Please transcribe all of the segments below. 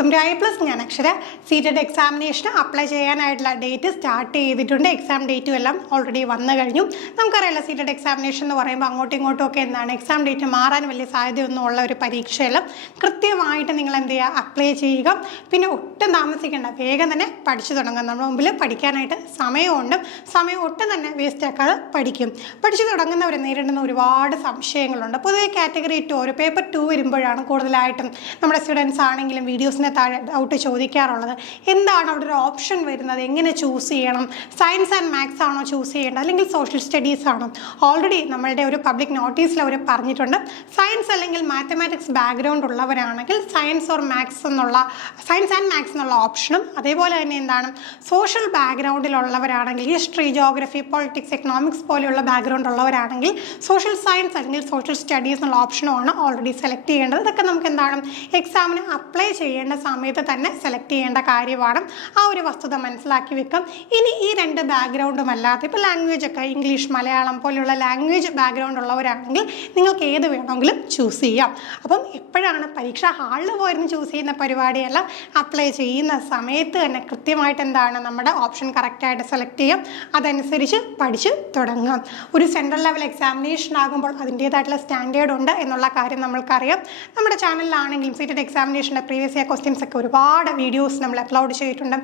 Welcome to I plus. ഞാൻ അക്ഷര. Seated എക്സാമിനേഷന് apply ചെയ്യാനായിട്ടുള്ള ഡേറ്റ് സ്റ്റാർട്ട് ചെയ്തിട്ടുണ്ട്. എക്സാം ഡേറ്റും എല്ലാം ഓൾറെഡി വന്നു കഴിഞ്ഞു. നമുക്കറിയാലോ സീറ്റഡ് എക്സാമിനേഷൻ എന്ന് പറയുമ്പോൾ അങ്ങോട്ടും ഇങ്ങോട്ടും ഒക്കെ എന്താണ് എക്സാം ഡേറ്റ് മാറാൻ വലിയ സാധ്യതയൊന്നും ഉള്ള ഒരു പരീക്ഷയെല്ലാം കൃത്യമായിട്ട് നിങ്ങൾ എന്ത് ചെയ്യുക, അപ്ലൈ ചെയ്യുക. പിന്നെ ഒട്ടും താമസിക്കേണ്ട, വേഗം തന്നെ പഠിച്ചു തുടങ്ങുക. നമ്മുടെ മുമ്പിൽ പഠിക്കാനായിട്ട് സമയമുണ്ട്. സമയം ഒട്ടും തന്നെ വേസ്റ്റ് ആക്കാതെ പഠിച്ചു തുടങ്ങുന്നവർ നേരിടുന്ന ഒരുപാട് സംശയങ്ങളുണ്ട്. പൊതുവെ കാറ്റഗറി 2 ഒരു പേപ്പർ 2 വരുമ്പോഴാണ് കൂടുതലായിട്ടും നമ്മുടെ സ്റ്റുഡൻസ് ആണെങ്കിലും വീഡിയോസിനെ താഴെ ഡൗട്ട് ചോദിക്കാറുള്ളത്. എന്താണ് അവിടെ ഒരു ഓപ്ഷൻ വരുന്നത്, എങ്ങനെ ചൂസ് ചെയ്യണം, സയൻസ് ആൻഡ് മാത്സ് ആണോ ചൂസ് ചെയ്യേണ്ടത് അല്ലെങ്കിൽ സോഷ്യൽ സ്റ്റഡീസ് ആണോ? ഓൾറെഡി നമ്മളുടെ ഒരു പബ്ലിക് നോട്ടീസിൽ അവർ പറഞ്ഞിട്ടുണ്ട്, സയൻസ് അല്ലെങ്കിൽ മാത്തമാറ്റിക്സ് ബാക്ക്ഗ്രൗണ്ട് ഉള്ളവരാണെങ്കിൽ സയൻസ് ആൻഡ് മാത്സ് എന്നുള്ള ഓപ്ഷനും, അതേപോലെ തന്നെ എന്താണ് സോഷ്യൽ ബാക്ക്ഗ്രൗണ്ടിലുള്ളവരാണെങ്കിൽ ഹിസ്റ്ററി, ജോഗ്രഫി, പൊളിറ്റിക്സ്, എക്കണോമിക്സ് പോലെയുള്ള ബാക്ക്ഗ്രൗണ്ട് ഉള്ളവരാണെങ്കിൽ സോഷ്യൽ സയൻസ് അല്ലെങ്കിൽ സോഷ്യൽ സ്റ്റഡീസ് എന്നുള്ള ഓപ്ഷനുമാണ് ഓൾറെഡി സെലക്ട് ചെയ്യേണ്ടത്. ഇതൊക്കെ നമുക്ക് എന്താണ് എക്സാമിന് അപ്ലൈ ചെയ്യേണ്ട സമയത്ത് തന്നെ സെലക്ട് ചെയ്യേണ്ട കാര്യമാണ്. ആ ഒരു വസ്തുത മനസ്സിലാക്കി വെക്കാം. ഇനി ഈ രണ്ട് ബാക്ക്ഗ്രൗണ്ടും അല്ലാതെ ഇപ്പോൾ ലാംഗ്വേജ് ഒക്കെ ഇംഗ്ലീഷ്, മലയാളം പോലെയുള്ള ലാംഗ്വേജ് ബാക്ക്ഗ്രൗണ്ട് ഉള്ളവരാണെങ്കിൽ നിങ്ങൾക്ക് ഏത് വേണമെങ്കിലും ചൂസ് ചെയ്യാം. അപ്പം എപ്പോഴാണ് പരീക്ഷാ ഹാളിൽ പോയിരുന്ന് ചൂസ് ചെയ്യുന്ന പരിപാടിയെല്ലാം അപ്ലൈ ചെയ്യുന്ന സമയത്ത് തന്നെ കൃത്യമായിട്ട് എന്താണ് നമ്മുടെ ഓപ്ഷൻ കറക്റ്റായിട്ട് സെലക്ട് ചെയ്യാം. അതനുസരിച്ച് പഠിച്ച് തുടങ്ങാം. ഒരു സെൻട്രൽ ലെവൽ എക്സാമിനേഷൻ ആകുമ്പോൾ അതിൻ്റേതായിട്ടുള്ള സ്റ്റാൻഡേർഡ് ഉണ്ട് എന്നുള്ള കാര്യം നമ്മൾക്കറിയാം. നമ്മുടെ ചാനലിലാണെങ്കിലും സീറ്റഡ് എക്സാമിനേഷൻ്റെ പ്രീവിയസ് ഇയർ ക്വസ്റ്റ്യൻസ് ഒക്കെ ഒരുപാട് വീഡിയോസ് നമ്മൾ അപ്ലോഡ് ചെയ്തിട്ടുണ്ട്.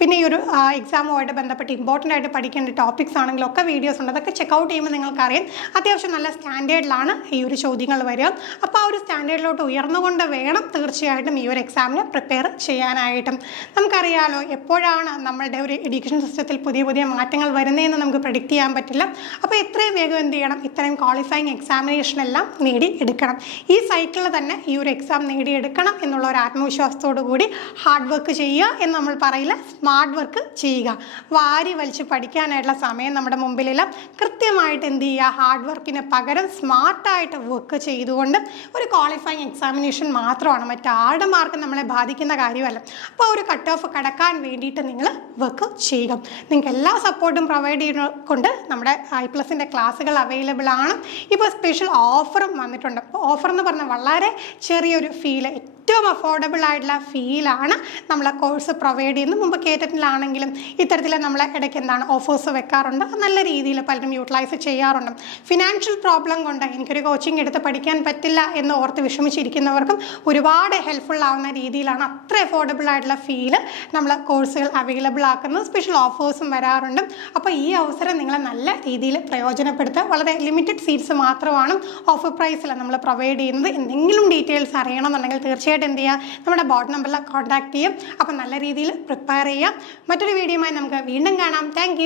പിന്നെ ഈ ഒരു എക്സാമുമായിട്ട് ബന്ധപ്പെട്ട് ഇമ്പോർട്ടൻ്റ് ആയിട്ട് പഠിക്കേണ്ട ടോപ്പിക്സ് ആണെങ്കിലും ഒക്കെ വീഡിയോസ് ഉണ്ട്. അതൊക്കെ ചെക്കൗട്ട് ചെയ്യുമ്പോൾ നിങ്ങൾക്കറിയാം അത്യാവശ്യം നല്ല സ്റ്റാൻഡേർഡിലാണ് ഈ ഒരു ചോദ്യങ്ങൾ വരിക. അപ്പോൾ ആ ഒരു സ്റ്റാൻഡേർഡിലോട്ട് ഉയർന്നുകൊണ്ട് വേണം തീർച്ചയായിട്ടും ഈ ഒരു എക്സാമിന് പ്രിപ്പയർ ചെയ്യാനായിട്ടും. നമുക്കറിയാമല്ലോ എപ്പോഴാണ് നമ്മളുടെ ഒരു എഡ്യൂക്കേഷൻ സിസ്റ്റത്തിൽ പുതിയ പുതിയ മാറ്റങ്ങൾ വരുന്നതെന്ന് നമുക്ക് പ്രെഡിക്റ്റ് ചെയ്യാൻ പറ്റില്ല. അപ്പോൾ എത്രയും വേഗം എന്ത് ചെയ്യണം, ഇത്രയും ക്വാളിഫയിങ് എക്സാമിനേഷനെല്ലാം നേടിയെടുക്കണം. ഈ സൈക്കിളിൽ തന്നെ ഈ ഒരു എക്സാം നേടിയെടുക്കണം എന്നുള്ള ഒരു ആത്മവിശ്വാസത്തോടു കൂടി ഹാർഡ് വർക്ക് ചെയ്യുക എന്ന് നമ്മൾ പറയില്ല, സ്മാർട്ട് വർക്ക് ചെയ്യുക. വാരി വലിച്ച് പഠിക്കാനായിട്ടുള്ള സമയം നമ്മുടെ മുമ്പിലില്ല. കൃത്യമായിട്ട് എന്ത് ചെയ്യുക, ഹാർഡ് വർക്കിന് പകരം സ്മാർട്ടായിട്ട് വർക്ക് ചെയ്തുകൊണ്ട് ഒരു ക്വാളിഫയിങ് എക്സാമിനേഷൻ മാത്രമാണ്, മറ്റാരുടെ മാർക്ക് നമ്മളെ ബാധിക്കുന്ന കാര്യമല്ല. അപ്പോൾ ഒരു കട്ട് ഓഫ് കടക്കാൻ വേണ്ടിയിട്ട് നിങ്ങൾ വർക്ക് ചെയ്യുക. നിങ്ങൾക്ക് എല്ലാ സപ്പോർട്ടും പ്രൊവൈഡ് ചെയ്യുന്നതുകൊണ്ട് നമ്മുടെ ഐ+ൻ്റെ ക്ലാസ്സുകൾ അവൈലബിൾ ആണ്. ഇപ്പോൾ സ്പെഷ്യൽ ഓഫറും വന്നിട്ടുണ്ട്. അപ്പോൾ ഓഫർ എന്ന് പറഞ്ഞാൽ വളരെ ചെറിയൊരു ഫീല്, ഏറ്റവും അഫോർഡബിൾ ആയിട്ടുള്ള ഫീലാണ് നമ്മൾ കോഴ്സ് പ്രൊവൈഡ് ചെയ്യുന്നത്. മുമ്പ് കേറ്ററ്റിലാണെങ്കിലും ഇത്തരത്തിൽ നമ്മൾ ഇടയ്ക്ക് എന്താണ് ഓഫേഴ്സ് വെക്കാറുണ്ട്. നല്ല രീതിയിൽ പലരും യൂട്ടിലൈസ് ചെയ്യാറുണ്ട്. ഫിനാൻഷ്യൽ പ്രോബ്ലം കൊണ്ട് എനിക്കൊരു കോച്ചിങ് എടുത്ത് പഠിക്കാൻ പറ്റില്ല എന്ന് ഓർത്ത് വിഷമിച്ചിരിക്കുന്നവർക്കും ഒരുപാട് ഹെൽപ്ഫുൾ ആവുന്ന രീതിയിലാണ് അത്ര അഫോർഡബിൾ ആയിട്ടുള്ള ഫീല് നമ്മൾ കോഴ്സുകൾ അവൈലബിൾ ആക്കുന്നത്. സ്പെഷ്യൽ ഓഫേഴ്സും വരാറുണ്ട്. അപ്പോൾ ഈ അവസരം നിങ്ങൾ നല്ല രീതിയിൽ പ്രയോജനപ്പെടുത്തുക. വളരെ ലിമിറ്റഡ് സീറ്റ്സ് മാത്രമാണ് ഓഫർ പ്രൈസിൽ നമ്മൾ പ്രൊവൈഡ് ചെയ്യുന്നത്. എന്തെങ്കിലും ഡീറ്റെയിൽസ് അറിയണമെന്നുണ്ടെങ്കിൽ തീർച്ചയായിട്ടും എന്ത് ചെയ്യുക, നമ്മുടെ ബോർഡ് നമ്പറിൽ കോൺടാക്ട് ചെയ്യും. അപ്പം നല്ല രീതിയിൽ പ്രിപ്പയർ ചെയ്യാം. മറ്റൊരു വീഡിയോയുമായി നമുക്ക് വീണ്ടും കാണാം. താങ്ക്